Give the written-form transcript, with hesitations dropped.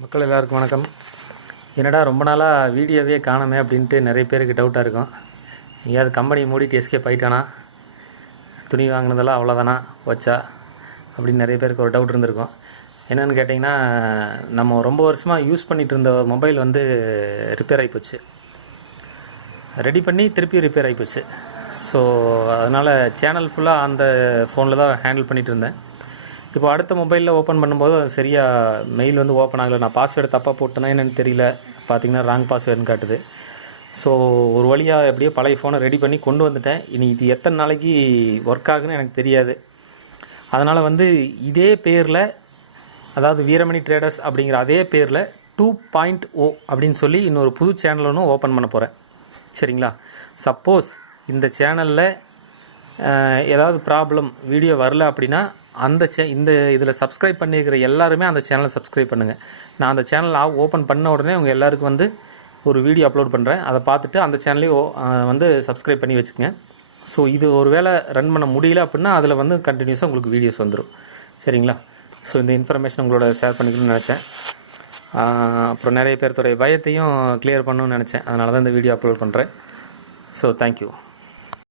மக்கள் எல்லாருக்கும் வணக்கம். என்னடா ரொம்ப நாளாக வீடியோவே காணோமே அப்படின்ட்டு நிறைய பேருக்கு டவுட்டாக இருக்கும். எங்கேயாவது கம்பெனி மூடிட்டு எஸ்கேப் ஆகிட்டானா, துணி வாங்கினதெல்லாம் அவ்வளோதானா வச்சா அப்படின்னு நிறைய பேருக்கு ஒரு டவுட் இருந்திருக்கும். என்னென்னு கேட்டிங்கன்னா, நம்ம ரொம்ப வருஷமாக யூஸ் பண்ணிகிட்டு இருந்த மொபைல் வந்து ரிப்பேர் ஆகிப்போச்சு. ரெடி பண்ணி திருப்பி ரிப்பேர் ஆகிப்போச்சு. ஸோ அதனால் சேனல் ஃபுல்லாக அந்த ஃபோனில் தான் ஹேண்டில் பண்ணிகிட்டு இருந்தேன். இப்போ அடுத்த மொபைலில் ஓப்பன் பண்ணும்போது அது சரியாக மெயில் வந்து ஓப்பன் ஆகலை. நான் பாஸ்வேர்டு தப்பாக போட்டேன்னா என்னென்னு தெரியல. பார்த்திங்கன்னா ராங் பாஸ்வேர்டுன்னு காட்டுது. ஸோ ஒரு வழியாக எப்படியோ பழைய ஃபோனை ரெடி பண்ணி கொண்டு வந்துட்டேன். இனி இது எத்தனை நாளைக்கு ஒர்க் ஆகுன்னு எனக்கு தெரியாது. அதனால் வந்து இதே பேரில், அதாவது வீரமணி ட்ரேடர்ஸ் அப்படிங்கிற அதே பேரில் 2.0 அப்படின்னு சொல்லி இன்னொரு புது சேனல் ஒன்று ஓப்பன் பண்ண போகிறேன். சரிங்களா? சப்போஸ் இந்த சேனலில் ஏதாவது ப்ராப்ளம், வீடியோ வரல அப்படின்னா இந்த இதில் சப்ஸ்கிரைப் பண்ணியிருக்கிற எல்லாருமே அந்த சேனலை சப்ஸ்கிரைப் பண்ணுங்கள். நான் அந்த சேனல் ஓப்பன் பண்ண உடனே உங்கள் எல்லாருக்கும் வந்து ஒரு வீடியோ அப்லோட் பண்ணுறேன். அதை பார்த்துட்டு அந்த சேனலையும் வந்து சப்ஸ்கிரைப் பண்ணி வச்சுக்கோங்க. ஸோ இது ஒரு வேளை ரன் பண்ண முடியல அப்படின்னா அதில் வந்து கண்டினியூஸாக உங்களுக்கு வீடியோஸ் வந்துடும். சரிங்களா? ஸோ இந்த இன்ஃபர்மேஷன் உங்களோட ஷேர் பண்ணிக்கணும்னு நினச்சேன். அப்புறம் நிறைய பேர்த்தோடைய பயத்தையும் கிளியர் பண்ணணும்னு நினச்சேன். அதனால தான் இந்த வீடியோ அப்லோட் பண்ணுறேன். So thank you.